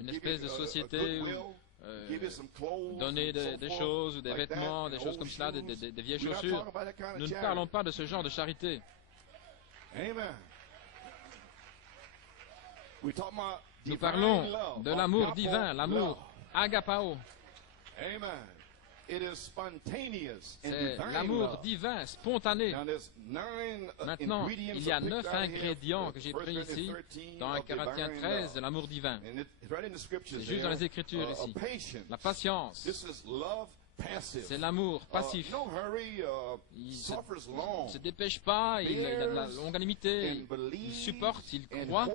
une espèce de société où donner des choses, ou des vêtements, des choses comme cela, des vieilles chaussures. Nous ne parlons pas de ce genre de charité. Nous parlons de l'amour divin, l'amour agapao. C'est l'amour divin, spontané. Maintenant, il y a 9 ingrédients que j'ai pris ici dans 1 Corinthiens 13 de l'amour divin. C'est juste dans les Écritures ici. La patience, c'est l'amour passif. Il ne se dépêche pas, il a de la longanimité, il supporte, il croit,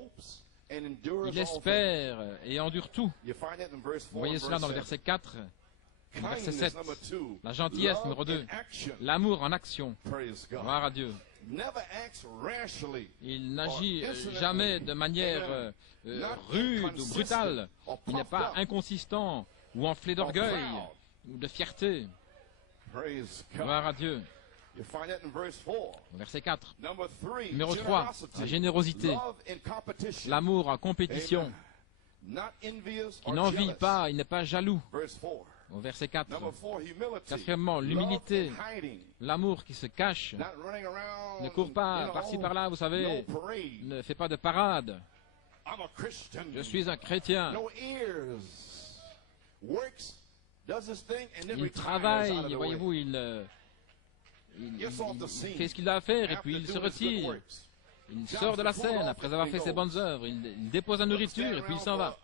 il espère et endure tout. Vous voyez cela dans le verset 4. Verset 7, la gentillesse, numéro 2, l'amour en action. Gloire à Dieu. Il n'agit jamais de manière rude ou brutale. Il n'est pas inconsistant ou enflé d'orgueil ou de fierté. Gloire à Dieu. Verset 4. Numéro 3, la générosité, l'amour en compétition. Il n'envie pas, il n'est pas jaloux. Au verset 4. Quatrièmement, l'humilité, l'amour qui se cache, ne court pas par-ci par-là, vous savez, ne fait pas de parade. Je suis un chrétien. Il travaille, voyez-vous, il fait ce qu'il a à faire et puis il se retire. Il sort de la scène après avoir fait ses bonnes œuvres, il dépose la nourriture et puis il s'en va.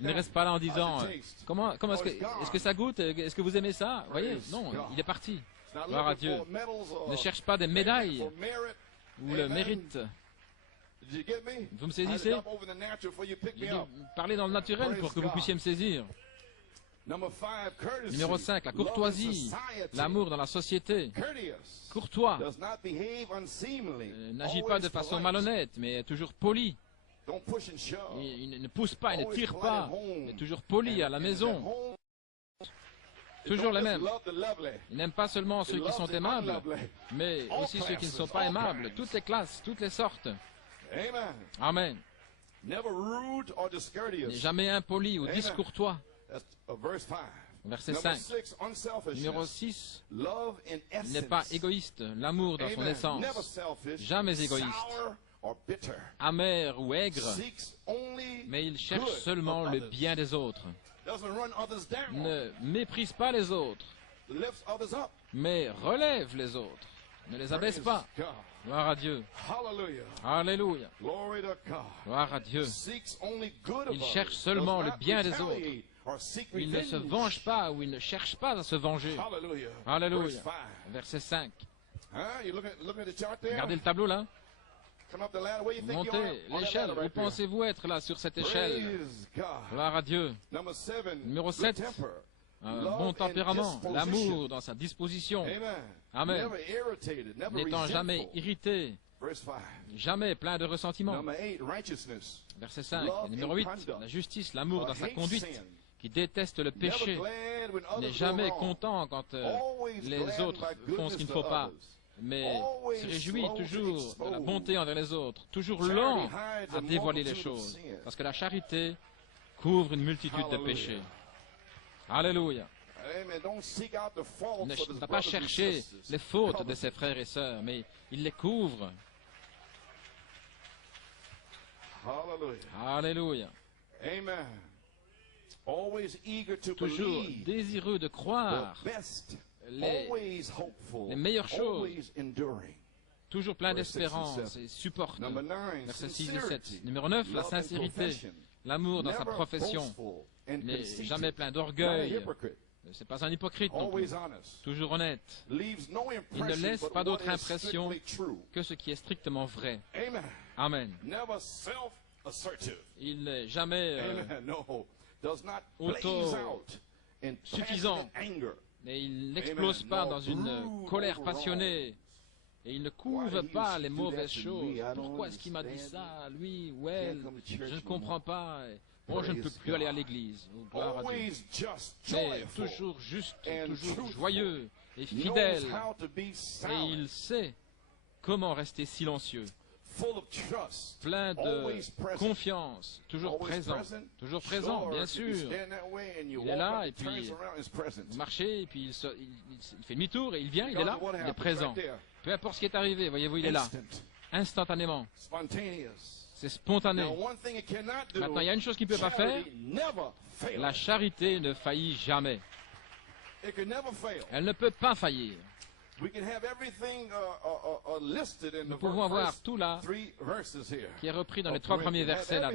Il ne reste pas là en disant comment est-ce que ça goûte, est-ce que vous aimez ça? Vous voyez, non, il est parti. Gloire à Dieu. Ne cherche pas des médailles ou le mérite. Vous me saisissez? Parlez dans le naturel pour que vous puissiez me saisir. Numéro 5, la courtoisie, l'amour dans la société. Courtois, n'agit pas de façon malhonnête, mais est toujours poli. Il ne pousse pas, il ne tire pas, il est toujours poli à la maison. Toujours les mêmes. Il n'aime pas seulement ceux qui sont aimables, mais aussi ceux qui ne sont pas aimables. Toutes les classes, toutes les sortes. Amen. Il n'est jamais impoli ou discourtois. Verset 5. Numéro 6. Il n'est pas égoïste. L'amour dans son essence. Jamais égoïste. Amer ou aigre, mais il cherche seulement le bien des autres. Ne méprise pas les autres, mais relève les autres. Ne les abaisse pas. Gloire à Dieu. Alléluia. Gloire à Dieu. Il cherche seulement le bien des autres. Il ne se venge pas ou il ne cherche pas à se venger. Alléluia. Verset 5. Regardez le tableau là. Montez l'échelle. Où pensez-vous être là sur cette échelle? Gloire à Dieu. Numéro 7. Un bon tempérament, l'amour dans sa disposition. Amen. N'étant jamais irrité, jamais plein de ressentiment. Verset 5. Et numéro 8. La justice, l'amour dans sa conduite, qui déteste le péché, n'est jamais content quand les autres font ce qu'il ne faut pas, mais se réjouit toujours de la bonté envers les autres, toujours lent à dévoiler les choses, parce que la charité couvre une multitude de péchés. Alléluia. Il ne va pas chercher les fautes de ses frères et sœurs, mais il les couvre. Alléluia. Toujours désireux de croire les meilleures choses, toujours plein d'espérance et supporte. Versets 6 et 7. Numéro 9, la sincérité, l'amour dans sa profession. Il n'est jamais plein d'orgueil. Ce n'est pas un hypocrite non plus. Toujours honnête. Il ne laisse pas d'autre impression que ce qui est strictement vrai. Amen. Il n'est jamais auto-suffisant. Et il n'explose pas dans une colère passionnée. Et il ne couvre pas les mauvaises choses. Pourquoi est-ce qu'il m'a dit ça, lui ou elle? Je ne comprends pas. Oh, je ne peux plus aller à l'église. Oh, gloire à Dieu. Mais toujours juste, toujours joyeux et fidèle. Et il sait comment rester silencieux. plein de confiance, toujours présent, bien sûr. Il est là, et puis vous marchez, et puis il fait demi-tour, et il vient, il est là, il est présent. Peu importe ce qui est arrivé, voyez-vous, il est là, instantanément. C'est spontané. Maintenant, il y a une chose qu'il ne peut pas faire. La charité ne faillit jamais. Elle ne peut pas faillir. Nous pouvons avoir tout là qui est repris dans les 3 premiers versets là,